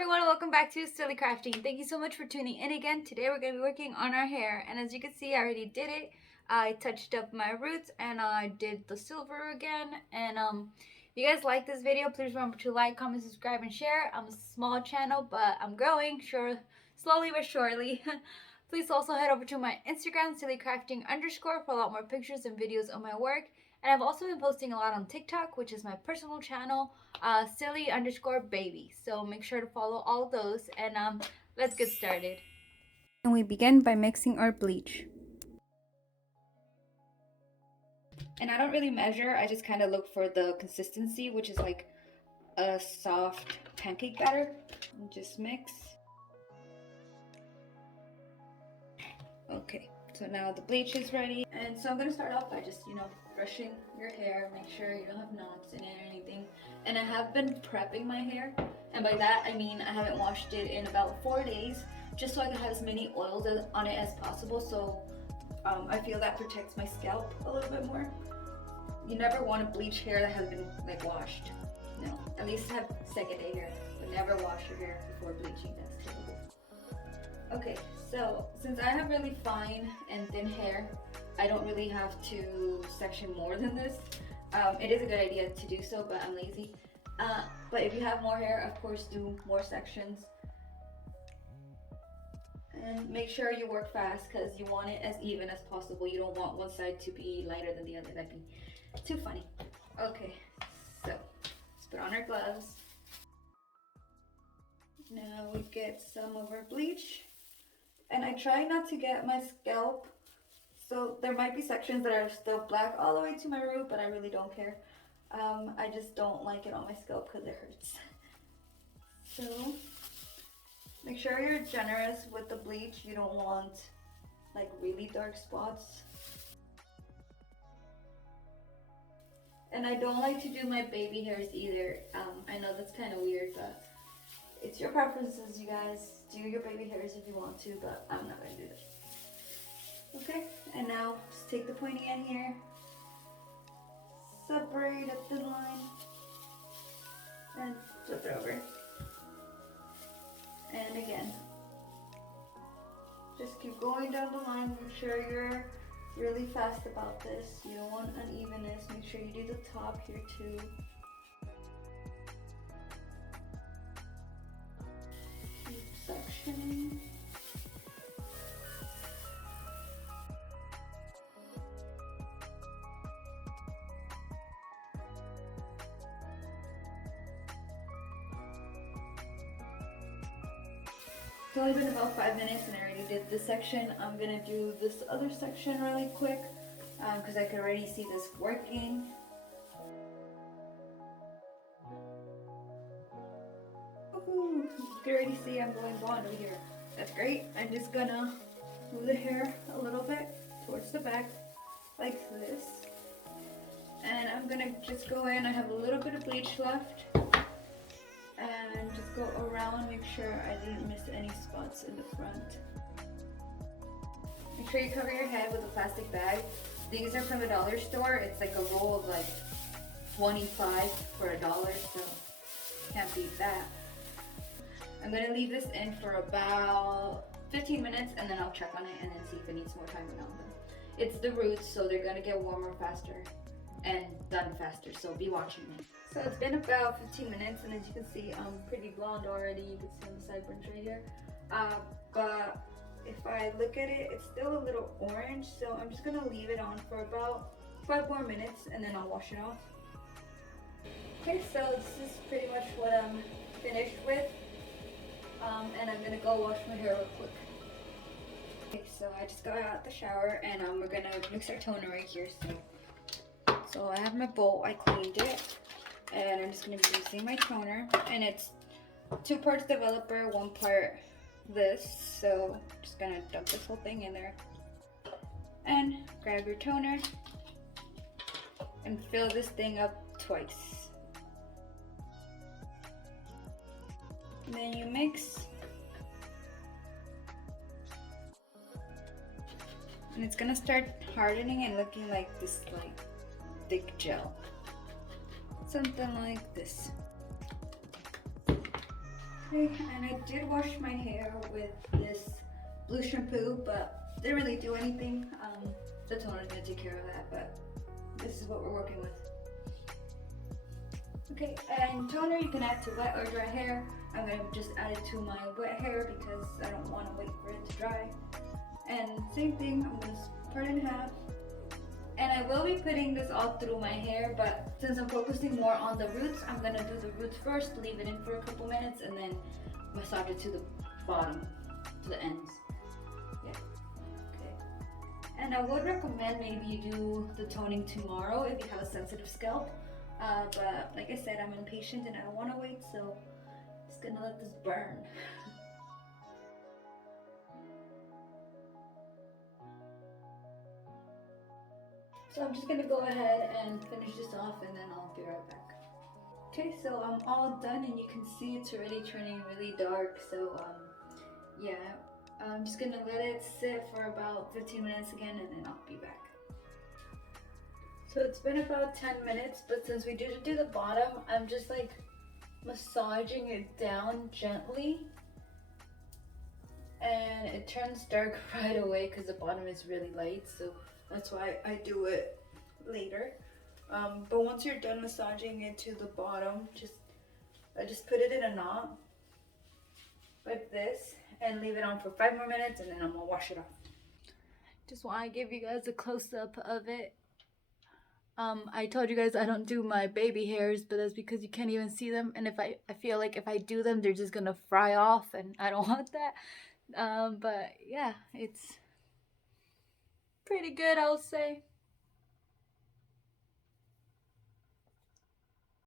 everyone, welcome back to Silly Crafting. Thank you so much for tuning in again. Today we're going to be working on our hair, and as you can see, I already did it. I touched up my roots and I did the silver again. And if you guys like this video, please remember to like, comment, subscribe, and share. I'm a small channel, but I'm growing, slowly but surely. Please also head over to my Instagram, sillycrafting_, for a lot more pictures and videos of my work. And I've also been posting a lot on TikTok, which is my personal channel, silly_baby. So make sure to follow all of those, and let's get started. And we begin by mixing our bleach. And I don't really measure, I just kind of look for the consistency, which is like a soft pancake batter. And just mix. Okay, so now the bleach is ready. And so I'm gonna start off by just, brushing your hair, make sure you don't have knots in it or anything. And I have been prepping my hair, and by that I mean I haven't washed it in about 4 days, just so I can have as many oils on it as possible. So I feel that protects my scalp a little bit more. You never want to bleach hair that has been like washed. No, at least have second day hair, but never wash your hair before bleaching. That's terrible. Okay, so since I have really fine and thin hair, I don't really have to section more than this. It is a good idea to do so, but I'm lazy. But if you have more hair, of course, do more sections. And make sure you work fast because you want it as even as possible. You don't want one side to be lighter than the other. That'd be too funny. Okay, so let's put on our gloves. Now we get some of our bleach. And I try not to get my scalp, so there might be sections that are still black all the way to my root, but I really don't care. I just don't like it on my scalp because it hurts. So make sure you're generous with the bleach. You don't want like really dark spots. And I don't like to do my baby hairs either. I know that's kind of weird, but it's your preferences, you guys. Do your baby hairs if you want to, but I'm not going to do that. Okay, and now just take the pointy end here, separate a thin line, and flip it over. And again, just keep going down the line. Make sure you're really fast about this. You don't want unevenness. Make sure you do the top here too. Sectioning. It's only been about 5 minutes and I already did this section. I'm gonna do this other section really quick because I can already see this working. Ooh, you can already see I'm going blonde over here. That's great. I'm just gonna move the hair a little bit towards the back like this. And I'm gonna just go in. I have a little bit of bleach left. And just go around, make sure I didn't miss any spots in the front. Make sure you cover your head with a plastic bag. These are from the dollar store. It's like a roll of like 25 for $1, so can't beat that. I'm gonna leave this in for about 15 minutes and then I'll check on it and then see if it needs more time or not. It's the roots, so they're gonna get warmer faster and done faster, so be watching me. So it's been about 15 minutes and as you can see, I'm pretty blonde already. You can see on the sideburns right here. But if I look at it, it's still a little orange, so I'm just gonna leave it on for about 5 more minutes and then I'll wash it off. Okay, so this is pretty much what I'm finished with. And I'm gonna go wash my hair real quick. Okay, so I just got out the shower and we're gonna mix our toner right here. So I have my bowl, I cleaned it, and I'm just gonna be using my toner. And it's 2 parts developer, 1 part this. So I'm just gonna dump this whole thing in there. And grab your toner and fill this thing up twice. And then you mix. And it's gonna start hardening and looking like this like thick gel. Something like this. Okay, and I did wash my hair with this blue shampoo, but didn't really do anything. The toner is gonna take care of that, but this is what we're working with. Okay, and toner you can add to wet or dry hair. I'm gonna just add it to my wet hair because I don't want to wait for it to dry. And same thing, I'm gonna part it in half. And I will be putting this all through my hair, but since I'm focusing more on the roots, I'm gonna do the roots first, leave it in for a couple minutes, and then massage it to the bottom, to the ends. Yeah, okay. And I would recommend maybe you do the toning tomorrow if you have a sensitive scalp. But like I said, I'm impatient and I don't want to wait, so just gonna let this burn. So I'm just gonna go ahead and finish this off and then I'll be right back. Okay, so I'm all done and you can see it's already turning really dark. So yeah, I'm just gonna let it sit for about 15 minutes again and then I'll be back. So it's been about 10 minutes, but since we didn't do the bottom, I'm just like massaging it down gently. And it turns dark right away because the bottom is really light, so that's why I do it later. But once you're done massaging it to the bottom, I just put it in a knot like this and leave it on for 5 more minutes and then I'm gonna wash it off. Just want to give you guys a close-up of it. I told you guys I don't do my baby hairs, but that's because you can't even see them, and if I feel like if I do them, they're just gonna fry off, and I don't want that. But yeah, it's pretty good, I'll say.